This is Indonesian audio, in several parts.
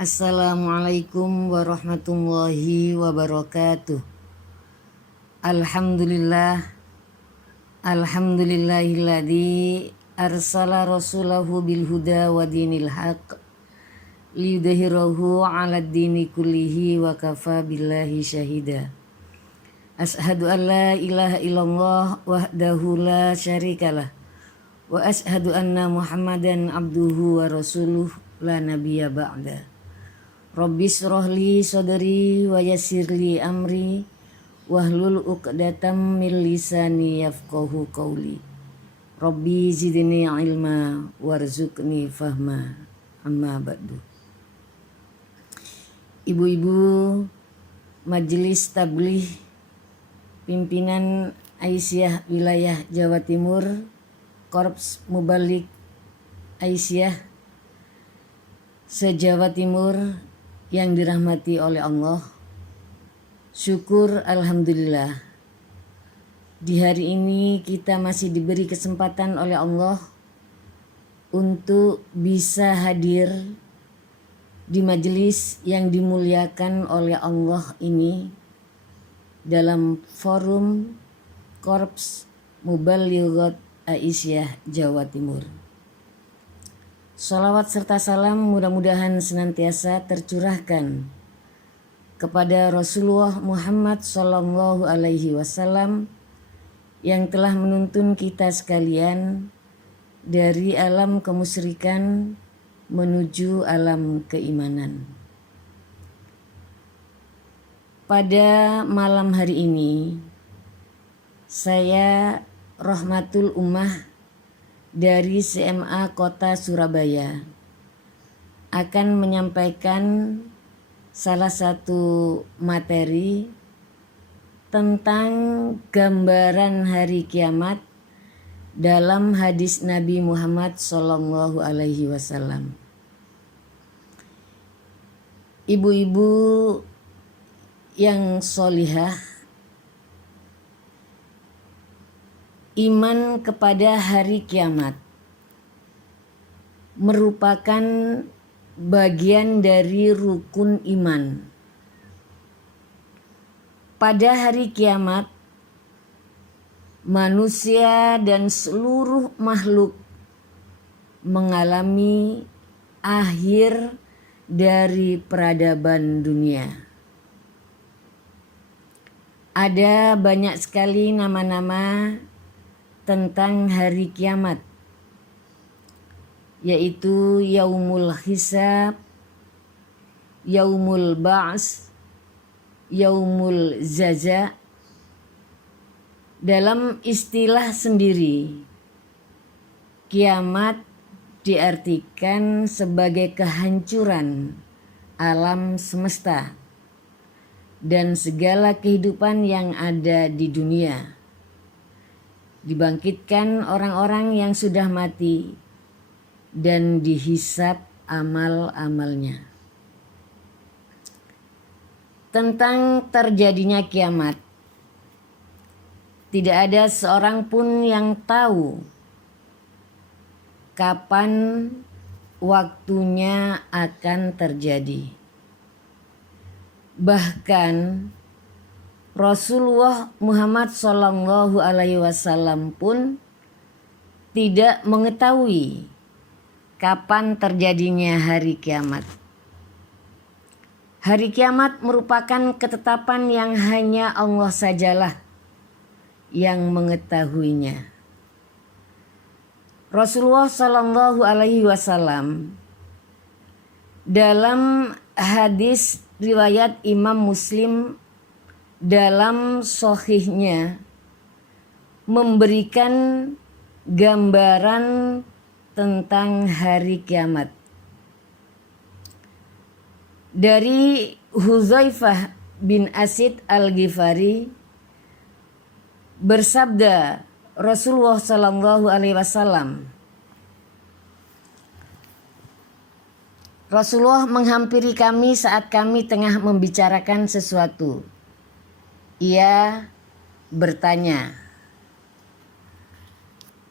Assalamualaikum warahmatullahi wabarakatuh. Alhamdulillah, alhamdulillahilladzi arsala rasulahu bil huda wa dinil haq liyudhhirahu 'alad dini kullihi wa kafa billahi syahida. Ashhadu an la ilaha illallah wahdahu la syarikalah wa ashhadu anna Muhammadan abduhu wa rasuluh la nabiyya ba'da. Rabbis rohli sodri wa yassirli amri wahlul uqdatam min lisani yafqahu qawli. Rabbi zidni ilma warzuqni fahma. Amma ba'du. Ibu-ibu Majelis Tabligh Pimpinan Aisyah Wilayah Jawa Timur, Korps Mubalik Aisyah se-Jawa Timur yang dirahmati oleh Allah, syukur alhamdulillah. Di hari ini kita masih diberi kesempatan oleh Allah untuk bisa hadir di majelis yang dimuliakan oleh Allah ini dalam forum Korps Mubalighat Aisyah Jawa Timur. Shalawat serta salam mudah-mudahan senantiasa tercurahkan kepada Rasulullah Muhammad Sallallahu Alaihi Wasallam yang telah menuntun kita sekalian dari alam kemusyrikan menuju alam keimanan. Pada malam hari ini, saya Rahmatul Ummah dari CMA Kota Surabaya akan menyampaikan salah satu materi tentang gambaran hari kiamat dalam hadis Nabi Muhammad Sallallahu Alaihi Wasallam. Ibu-ibu yang solihah, iman kepada hari kiamat merupakan bagian dari rukun iman. Pada hari kiamat, manusia dan seluruh makhluk mengalami akhir dari peradaban dunia. Ada banyak sekali nama-nama tentang hari kiamat, yaitu Yaumul Hisab, Yaumul Ba'ts, Yaumul Jaza. Dalam istilah sendiri, kiamat diartikan sebagai kehancuran alam semesta dan segala kehidupan yang ada di dunia. Dibangkitkan orang-orang yang sudah mati dan dihisab amal-amalnya. Tentang terjadinya kiamat, tidak ada seorang pun yang tahu kapan waktunya akan terjadi. Bahkan Rasulullah Muhammad Sallallahu Alaihi Wasallam pun tidak mengetahui kapan terjadinya hari kiamat. Hari kiamat merupakan ketetapan yang hanya Allah sajalah yang mengetahuinya. Rasulullah Sallallahu Alaihi Wasallam dalam hadis riwayat Imam Muslim dalam sahihnya memberikan gambaran tentang hari kiamat. Dari Hudzaifah bin Asid Al-Ghifari bersabda Rasulullah Sallallahu Alaihi Wasallam, Rasulullah menghampiri kami saat kami tengah membicarakan sesuatu. Ia bertanya,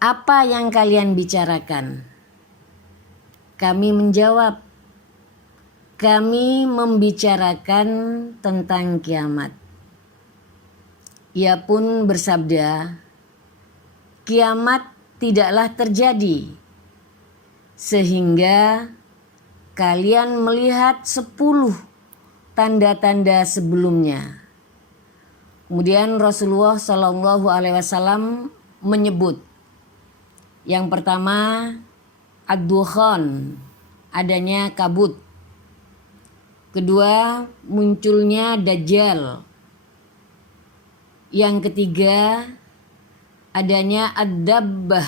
"Apa yang kalian bicarakan?" Kami menjawab, kami membicarakan tentang kiamat. Ia pun bersabda, kiamat tidaklah terjadi sehingga kalian melihat 10 tanda-tanda sebelumnya. Kemudian Rasulullah Shallallahu Alaihi Wasallam menyebut, yang pertama ad-dukhan, adanya kabut. Kedua, munculnya Dajjal. Yang ketiga, adanya ad-dabbah,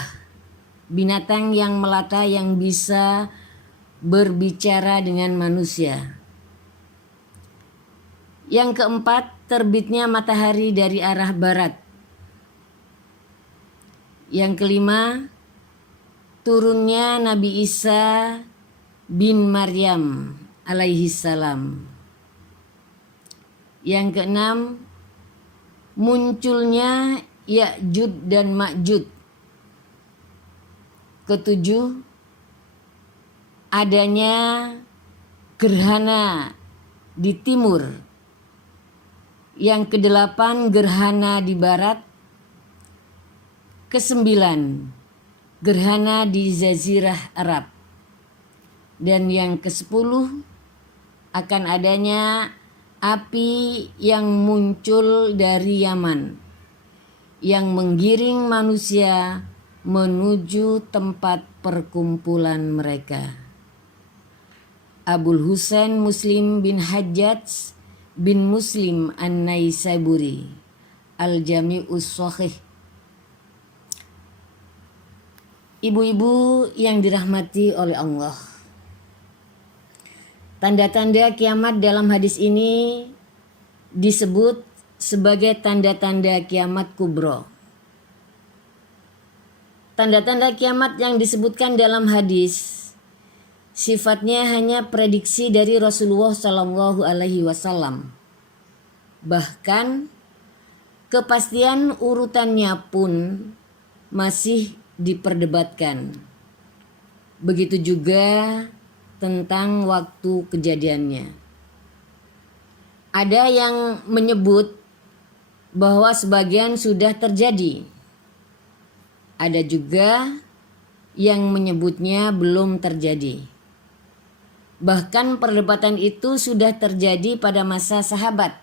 binatang yang melata yang bisa berbicara dengan manusia. Yang keempat, terbitnya matahari dari arah barat. Yang kelima, turunnya Nabi Isa bin Maryam alaihi salam. Yang keenam, munculnya Ya'jud dan Ma'jud. Ketujuh, adanya gerhana di timur. Yang kedelapan, gerhana di barat. Kesembilan, gerhana di Jazirah Arab. Dan yang kesepuluh, akan adanya api yang muncul dari Yaman yang menggiring manusia menuju tempat perkumpulan mereka. Abul Husain Muslim bin Hajjaj bin Muslim An-Naisaburi Al-Jami'us Shahih. Ibu-ibu yang dirahmati oleh Allah, tanda-tanda kiamat dalam hadis ini disebut sebagai tanda-tanda kiamat kubro. Tanda-tanda kiamat yang disebutkan dalam hadis sifatnya hanya prediksi dari Rasulullah Shallallahu Alaihi Wasallam. Bahkan kepastian urutannya pun masih diperdebatkan. Begitu juga tentang waktu kejadiannya. Ada yang menyebut bahwa sebagian sudah terjadi. Ada juga yang menyebutnya belum terjadi. Bahkan perdebatan itu sudah terjadi pada masa sahabat.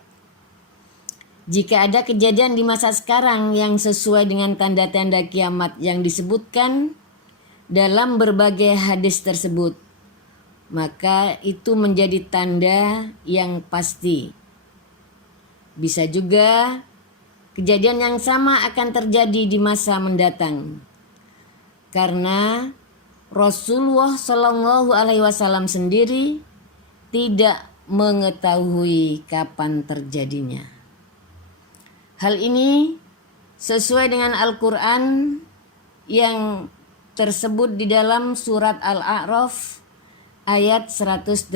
Jika ada kejadian di masa sekarang yang sesuai dengan tanda-tanda kiamat yang disebutkan dalam berbagai hadis tersebut, maka itu menjadi tanda yang pasti. Bisa juga kejadian yang sama akan terjadi di masa mendatang. Karena Rasulullah Shallallahu Alaihi Wasallam sendiri tidak mengetahui kapan terjadinya. Hal ini sesuai dengan Al-Quran yang tersebut di dalam surat Al-A'raf ayat 187.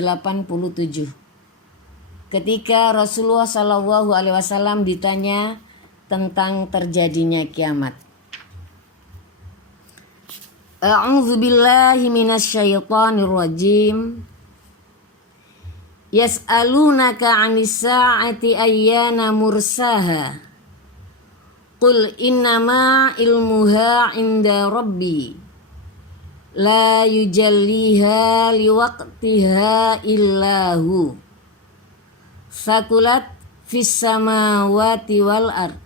Ketika Rasulullah Shallallahu Alaihi Wasallam ditanya tentang terjadinya kiamat. A'udzu billahi minasyaitonir rajim. Yas'alunaka 'anis sa'ati ayyana mursaha. Qul innama ilmuha 'inda rabbi. La yujalliha liwaqtiha illahu. Fakulat fis samawati wal ard.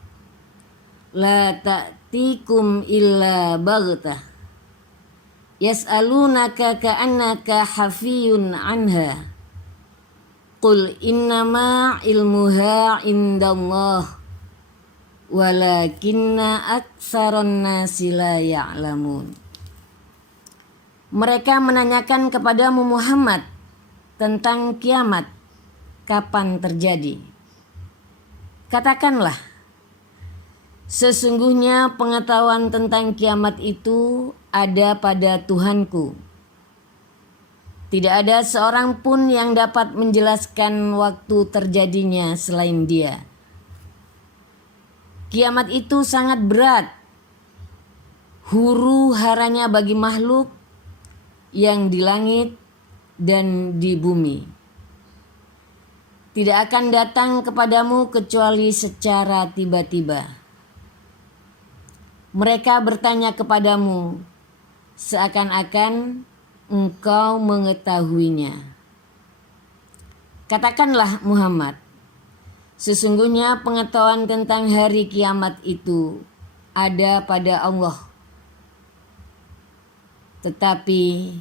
La ta'tikum illa baghtah. Yas'alunaka ka'annaka hafiyun anha. Qul innama ilmuha indallah. Walakinna aktsaron nasi la ya'lamun. Mereka menanyakan kepadamu Muhammad tentang kiamat, kapan terjadi. Katakanlah, sesungguhnya pengetahuan tentang kiamat itu ada pada Tuhanku. Tidak ada seorang pun yang dapat menjelaskan waktu terjadinya selain Dia. Kiamat itu sangat berat, huru haranya bagi makhluk yang di langit dan di bumi. tidak akan datang kepadamu kecuali secara tiba-tiba. Mereka bertanya kepadamu seakan-akan engkau mengetahuinya. Katakanlah Muhammad, sesungguhnya pengetahuan tentang hari kiamat itu ada pada Allah. Tetapi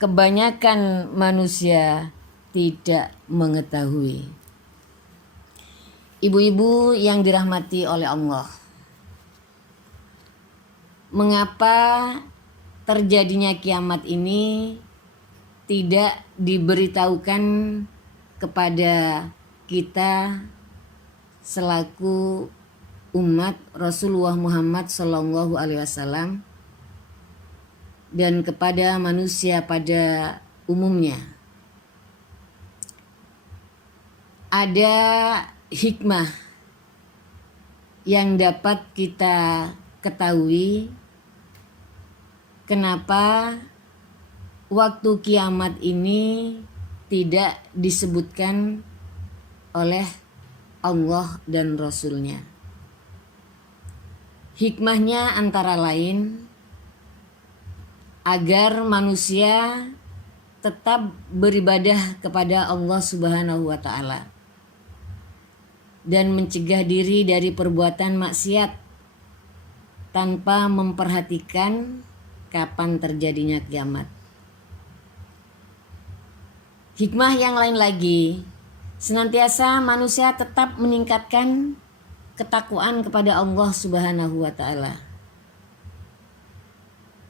kebanyakan manusia tidak mengetahui. Ibu-ibu yang dirahmati oleh Allah, mengapa terjadinya kiamat ini tidak diberitahukan kepada kita selaku umat Rasulullah Muhammad SAW dan kepada manusia pada umumnya? Ada hikmah yang dapat kita ketahui kenapa waktu kiamat ini tidak disebutkan oleh Allah dan Rasul-Nya. Hikmahnya antara lain agar manusia tetap beribadah kepada Allah Subhanahu wa Ta'ala dan mencegah diri dari perbuatan maksiat tanpa memperhatikan kapan terjadinya kiamat. Hikmah yang lain lagi, senantiasa manusia tetap meningkatkan ketakwaan kepada Allah Subhanahu wa Ta'ala.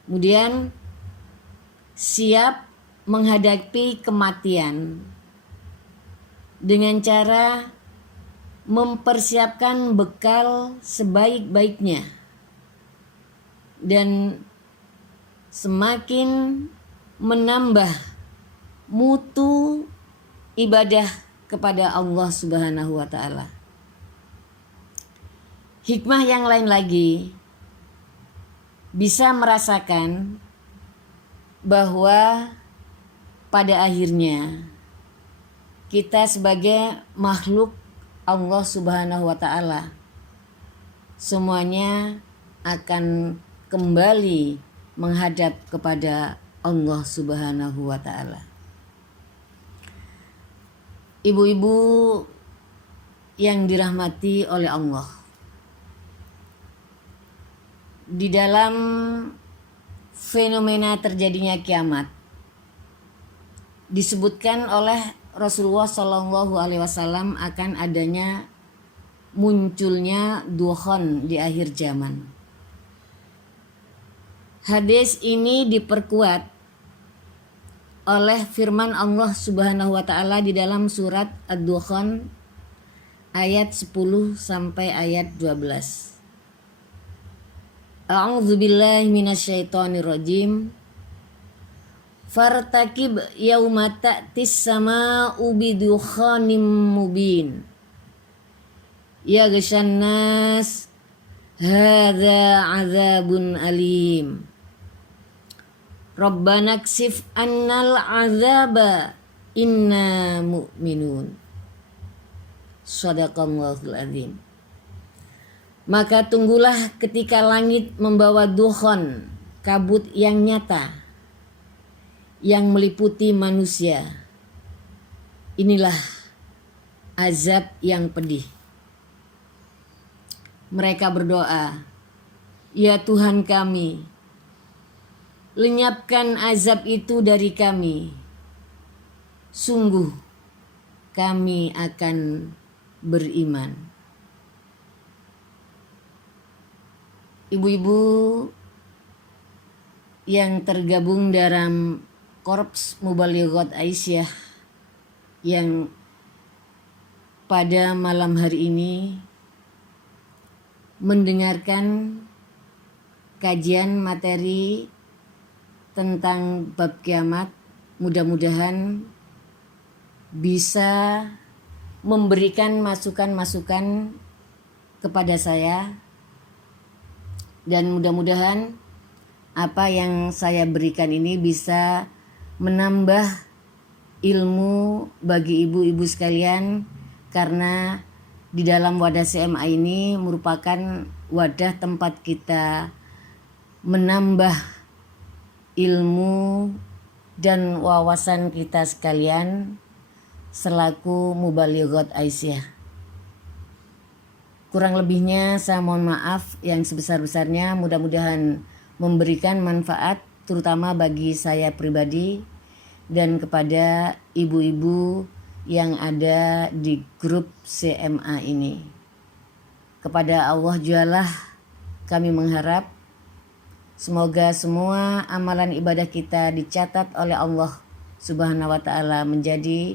Kemudian siap menghadapi kematian dengan cara mempersiapkan bekal sebaik-baiknya dan semakin menambah mutu ibadah kepada Allah Subhanahu wa Ta'ala. Hikmah yang lain lagi, bisa merasakan bahwa pada akhirnya kita sebagai makhluk Allah Subhanahu wa Ta'ala semuanya akan kembali menghadap kepada Allah Subhanahu wa Ta'ala. Ibu-ibu yang dirahmati oleh Allah, di dalam fenomena terjadinya kiamat disebutkan oleh Rasulullah SAW akan adanya munculnya dukhan di akhir zaman. Hadis ini diperkuat oleh firman Allah Subhanahu wa Ta'ala di dalam surat Ad-Dukhan ayat 10 sampai ayat 12. A'udzu billahi minasyaitonir rajim. Fartakib yauma ta'tis sama'u bidukhanim mubin. Ya ghasyan nas hadza 'adzabun alim. Rabbana kshif annal 'adzaba inna mu'minun. Shadaqallahul azim. Maka tunggulah ketika langit membawa dukhan, kabut yang nyata yang meliputi manusia. Inilah azab yang pedih. Mereka berdoa, ya Tuhan kami, lenyapkan azab itu dari kami. Sungguh kami akan beriman. Ibu-ibu yang tergabung dalam Korps Mubalighat Aisyah yang pada malam hari ini mendengarkan kajian materi tentang bab kiamat, mudah-mudahan bisa memberikan masukan-masukan kepada saya, dan mudah-mudahan apa yang saya berikan ini bisa menambah ilmu bagi ibu-ibu sekalian, karena di dalam wadah CMA ini merupakan wadah tempat kita menambah ilmu dan wawasan kita sekalian selaku mubalighat Aisyah. Kurang lebihnya saya mohon maaf yang sebesar-besarnya, mudah-mudahan memberikan manfaat terutama bagi saya pribadi dan kepada ibu-ibu yang ada di grup CMA ini. Kepada Allah jualah kami mengharap semoga semua amalan ibadah kita dicatat oleh Allah Subhanahu wa taala menjadi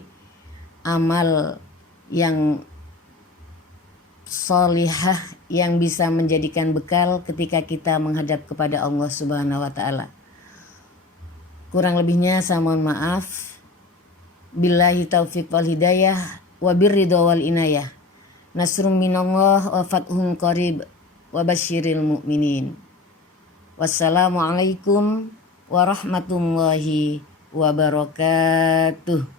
amal yang solihah yang bisa menjadikan bekal ketika kita menghadap kepada Allah Subhanahu wa taala. Kurang lebihnya saya mohon maaf. Billahi taufiq wal hidayah wa birridha wal inayah. Nasrum minallah wa fathun qarib wa basyiril mu'minin. Wassalamualaikum warahmatullahi wabarakatuh.